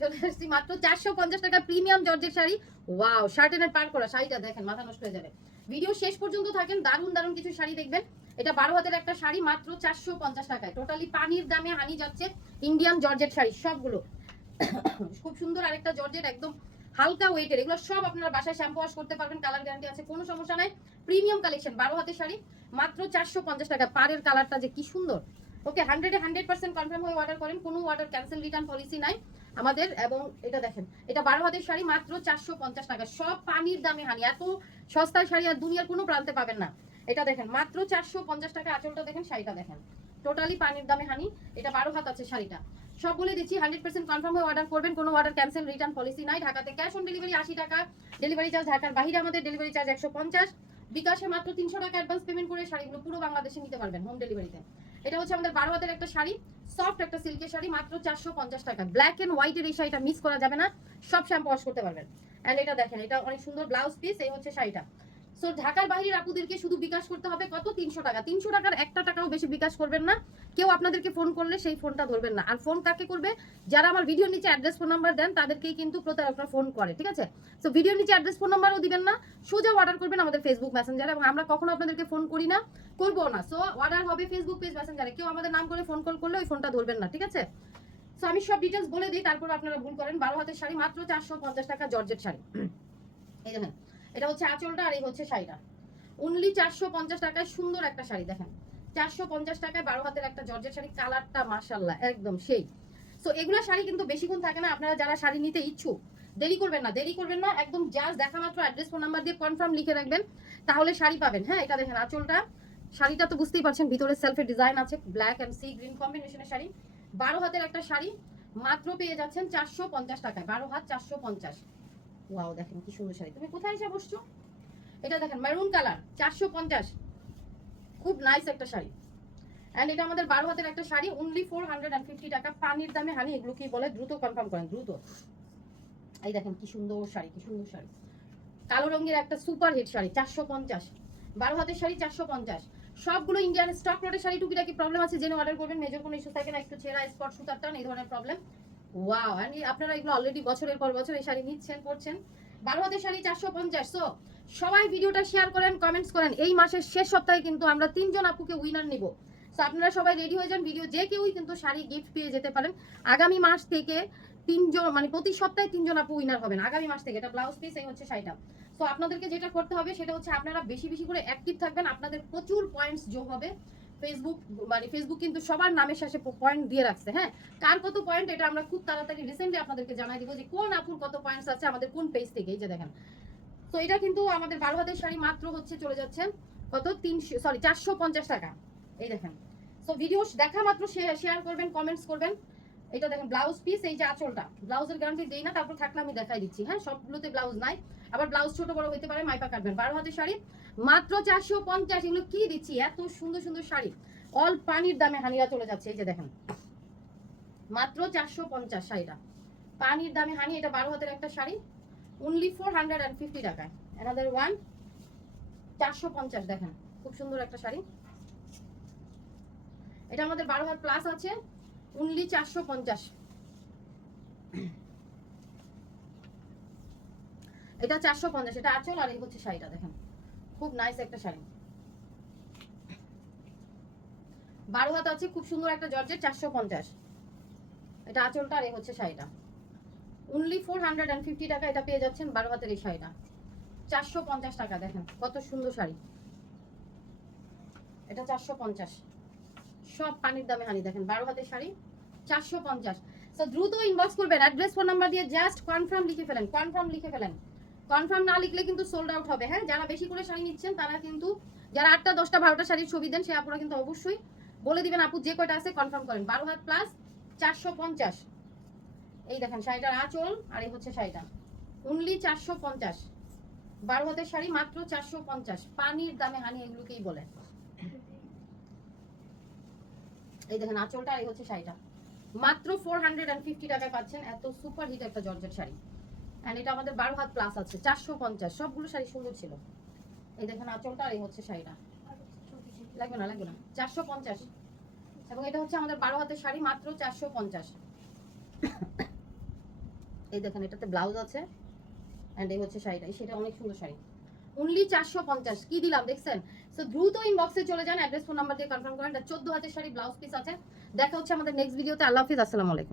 চলে আসছি মাত্র চারশো পঞ্চাশ টাকা প্রিমিয়াম জর্জের শাড়ি। ওয়াও পার করা, শাড়িটা দেখেন, মাথা নষ্ট হয়ে যাবে। ভিডিও শেষ পর্যন্ত থাকেন, দারুণ দারুণ কিছু শাড়ি দেখবেন। এটা বারো হাতের একটা শাড়ি, মাত্র চারশো পঞ্চাশ টাকায়। টোটালি পানির দামে হানি যাচ্ছে ইন্ডিয়ান জর্জেট শাড়ি, সবগুলো। খুব সুন্দর আরেকটা জর্জেট একদম হালকা ওয়েটের এগুলো সব আপনারা বাসায় শ্যাম্পু ওয়াশ করতে পারবেন কালার গ্যারান্টি আছে, কোনো সমস্যা নাই। প্রিমিয়াম কালেকশন বারো হাতের শাড়ি, মাত্র চারশো পঞ্চাশ টাকা। পাড়ের কালারটা যে কি সুন্দর। ওকে হান্ড্রেডে হান্ড্রেড পার্সেন্ট কনফার্ম হয়ে অর্ডার করেন, কোনো অর্ডার ক্যান্সেল রিটার্ন পলিসি নাই। আমাদের এবং এটা দেখেন, এটা বারো হাতের শাড়ি মাত্র চারশো পঞ্চাশ টাকা। সব পানির দামে হানি, এত সস্তায় শাড়ি আর দুনিয়ার কোনো প্রান্তে পাবেন না। এটা দেখেন, মাত্র চারশো পঞ্চাশ টাকা আঁচলটা দেখেন, শাড়িটা দেখেন। টোটালি পানির দামে হানি, এটা বারো হাত আছে শাড়িটা। সব বলে দিচ্ছি হান্ড্রেড পার্সেন্ট কনফার্ম হয়ে অর্ডার করবেন, কোনো অর্ডার ক্যান্সেল রিটার্ন পলিসি নাই। ঢাকাতে ক্যাশ অন ডেলিভারি আশি টাকা ডেলিভারি চার্জ ঢাকার বাইরে আমাদের ডেলিভারি চার্জ একশো পঞ্চাশ। বিকাশে মাত্র তিনশো টাকা অ্যাডভান্স পেমেন্ট করে শাড়িগুলো পুরো বাংলাদেশে নিতে পারবেন হোম ডেলিভারিতে এটা হচ্ছে আমাদের বারো হাতের একটা শাড়ি সফট একটা সিল্কের শাড়ি, মাত্র চারশো পঞ্চাশ টাকা। ব্ল্যাক এন্ড হোয়াইটের এই শাড়িটা মিস করা যাবে না, সব শ্যাম্পু ওয়াশ করতে পারবেন। অ্যান্ড এটা দেখেন, এটা অনেক সুন্দর ব্লাউজ পিস এই হচ্ছে শাড়িটা। সো ঢাকার বাইরের আপুদেরকে শুধু বিকাশ করতে হবে কত? তিনশো টাকা। তিনশো টাকার একটা টাকাও বেশি বিকাশ করবেন না। কেউ আপনাদেরকে ফোন করলে সেই ফোনটা ধরবেন না। আর ফোন কাকে করবে? যারা আমার ভিডিওর নিচে অ্যাড্রেস ফোন নাম্বার দেন, তাদেরকেই কিন্তু প্রতারকরা ফোন করে, ঠিক আছে? সো ভিডিওর নিচে অ্যাড্রেস ফোন নাম্বারও দিবেন না। সোজা অর্ডার করবেন আমাদের ফেসবুক মেসেঞ্জারে এবং আমরা কখনো আপনাদেরকে ফোন করি না করব না। সো অর্ডার হবে ফেসবুক পেজ মেসেঞ্জারে কেউ আমাদের নাম করে ফোন কল করলে ওই ফোনটা ধরবেন না, ঠিক আছে? সো আমি সব ডিটেলস বলে দিই, তারপর আপনারা ভুল করেন। বারো হাতের শাড়ি, মাত্র চারশো পঞ্চাশ টাকা জর্জেট শাড়ি। এই দেখেন এটা হচ্ছে আঁচলটা আর এই হচ্ছে শাড়িটা। অনলি চারশো পঞ্চাশ টাকায় সুন্দর একটা শাড়ি, দেখেন। চারশো পঞ্চাশ টাকায় বারো হাতের একটা জর্জেট শাড়ি, কালারটা মাসাল্লাহ একদম সেই। সো এগুলো শাড়ি কিন্তু বেশিক্ষণ থাকে না, আপনারা যারা শাড়ি নিতে ইচ্ছুক, দেরি করবেন না, দেরি করবেন না, একদম জাস্ট দেখা মাত্র অ্যাড্রেস ফোন নাম্বার দিয়ে কনফার্ম লিখে রাখবেন, তাহলে শাড়ি পাবেন। হ্যাঁ এটা দেখেন আঁচলটা। শাড়িটা তো বুঝতেই পারছেন, ভিতরে সেলফের ডিজাইন আছে ব্ল্যাক অ্যান্ড সি গ্রিন কম্বিনেশনের শাড়ি। বারো হাতের একটা শাড়ি, মাত্র পেয়ে যাচ্ছেন চারশো পঞ্চাশ টাকায়, বারো হাত চারশো পঞ্চাশ। ওয়াও দেখেন কি সুন্দর শাড়ি। তুমি কোথায় এসে বসছো? এটা দেখেন মেরুন কালার চারশো পঞ্চাশ। খুব নাইস একটা শাড়ি। অ্যান্ড এটা আমাদের বারো হাতের একটা sari only four hundred and fifty টাকা। পানির দামে হানি এগুলো কি বলে? দ্রুত কনফার্ম করেন, দ্রুত। এই দেখেন কি সুন্দর শাড়ি, কি সুন্দর শাড়ি। কালো রঙের একটা সুপার হিট শাড়ি, চারশো পঞ্চাশ। বারো হাতের শাড়ি, চারশো পঞ্চাশ। সবগুলো ইন্ডিয়ান স্টক লটের শাড়ি, টুকিটাকি প্রবলেম আছে, জেনে অর্ডার করবেন। মেজর কোনো ইস্যু থাকে না, একটু ছেঁড়া স্পট সুতার টান, এই ধরনের প্রবলেম ওয়াও অ্যান্ড আপনারা এগুলো অলরেডি বছরের পর বছর এই শাড়ি নিচ্ছেন, পরছেন। বারো হাতের শাড়ি চারশো পঞ্চাশ। সো সবাই ভিডিওটা শেয়ার করেন কমেন্টস করেন। এই মাসের শেষ সপ্তাহে কিন্তু আমরা তিনজন আপুকে উইনার নিব। সো আপনারা সবাই রেডি হয়ে যান ভিডিও যে কেউই কিন্তু শাড়ি গিফট পেয়ে যেতে পারেন। আগামী মাস থেকে তিনজন মানে প্রতি সপ্তাহে তিনজন আপু উইনার হবেন। আগামী মাস থেকে এটা ব্লাউজ পিস এই হচ্ছে শাড়িটা। তো আপনাদেরকে যেটা করতে হবে, সেটা হচ্ছে আপনারা বেশি বেশি করে অ্যাক্টিভ থাকবেন। আপনাদের প্রচুর পয়েন্টস যোগ হবে। ফেসবুক মানে ফেসবুক কিন্তু সবার নামের শেষে পয়েন্ট দিয়ে রাখছে হ্যাঁ? কার কত পয়েন্ট এটা আমরা খুব তাড়াতাড়ি রিসেন্টলি আপনাদেরকে জানাই দিব যে কোন আপুর কত পয়েন্টস আছে, আমাদের কোন পেজ থেকে, এই যে দেখেন। তো এটা কিন্তু আমাদের বারো হাতের শাড়ি মাত্র হচ্ছে চলে যাচ্ছে, কত? তিনশো সরি চারশো পঞ্চাশ টাকা, এই দেখেন। তো ভিডিও দেখা মাত্র শেয়ার করবেন কমেন্টস করবেন। এটা দেখেন ব্লাউজ পিস এই যে আঁচলটা। ব্লাউজের গ্যারান্টি দেই না, তারপর থাকলে আমি দেখাই দিচ্ছি। হ্যাঁ সবগুলোতে ব্লাউজ নাই। আবার ব্লাউজ ছোট বড় হতে পারে, মাইপা কাটবেন। বারো হাতের শাড়ি, মাত্র চারশো পঞ্চাশ। এগুলো কি দিচ্ছি? এত সুন্দর সুন্দর শাড়ি। অল পানির দামে হানিরা চলে যাচ্ছে, এই যে দেখেন। মাত্র চারশো পঞ্চাশ শাড়িটা। পানির দামে হানি, এটা বারো হাতের একটা sari. Only four hundred and fifty টাকায়। অ্যানাদার ওয়ান চারশো পঞ্চাশ, দেখেন। খুব সুন্দর একটা শাড়ি। এটা আমাদের বারো হাত প্লাস আছে। অনলি চারশো পঞ্চাশ। এটা চারশো পঞ্চাশ, এটা আচল আর এই হচ্ছে শাড়িটা, দেখেন। খুব নাইস একটা শাড়ি। বারো হাত আছে, খুব সুন্দর একটা জর্জের চারশো পঞ্চাশ। এটা আঁচলটা আর এই হচ্ছে শাড়িটা। Only four hundred and fifty টাকা এটা পেয়ে যাচ্ছেন বারো হাতের এই শাড়িটা। চারশো পঞ্চাশ টাকা, দেখেন, কত সুন্দর শাড়ি। এটা চারশো পঞ্চাশ। সব পানির দামে হানি দেখেন, বারো হাতের শাড়ি। চারশো পঞ্চাশ। তো দ্রুত ইনবক্স করবেন অ্যাড্রেস ফোন নাম্বার দিয়ে জাস্ট কনফার্ম লিখে ফেলেন কনফার্ম লিখে ফেলেন। কনফার্ম না লিখলে কিন্তু সোল্ড আউট হবে হ্যাঁ? যারা বেশি করে শাড়ি নিচ্ছেন, তারা কিন্তু, যারা আটটা, দশটা, বারোটা শাড়ির ছবি দেন, সে আপুরা কিন্তু অবশ্যই বলে দিবেন, আপু, যে কয়টা আছে কনফার্ম করেন। বারো হাত প্লাস চারশো পঞ্চাশ। এই দেখেন, শাড়িটার আঁচল আর এই হচ্ছে শাড়িটা। অনলি চারশো পঞ্চাশ। বারো হাতের শাড়ি মাত্র চারশো পঞ্চাশ। পানির দামে হানি এগুলোকেই বলে। এই দেখেন, আঁচলটা আর এই হচ্ছে শাড়িটা। মাত্র ফোর হান্ড্রেড অ্যান্ড ফিফটি টাকায় পাচ্ছেন এত সুপার হিট একটা জর্জেট শাড়ি। অ্যান্ড এটা আমাদের বারো হাত প্লাস আছে, চারশো পঞ্চাশ, সবগুলো শাড়ি সুন্দর ছিল। এই দেখেন আঁচলটা আর এই হচ্ছে শাড়িটা। লাগবে না লাগবে না, চারশো পঞ্চাশ। এবং এটা হচ্ছে আমাদের বারো হাতের শাড়ি, মাত্র চারশো পঞ্চাশ। এই দেখেন, এটাতে ব্লাউজ আছে। অ্যান্ড এই হচ্ছে শাড়িটা সেটা অনেক সুন্দর শাড়ি। অনলি চারশো পঞ্চাশ। কি দিলাম, দেখছেন? তো দ্রুত ইনবক্সে চলে যান অ্যাড্রেস ফোন নাম্বার দিয়ে কনফার্ম করেন। চোদ্দ হাজার শাড়ি ব্লাউজ পিস আছে। দেখা হচ্ছে আমাদের নেক্সট ভিডিওতে আল্লাহ হাফিজ, আসসালামু আলাইকুম।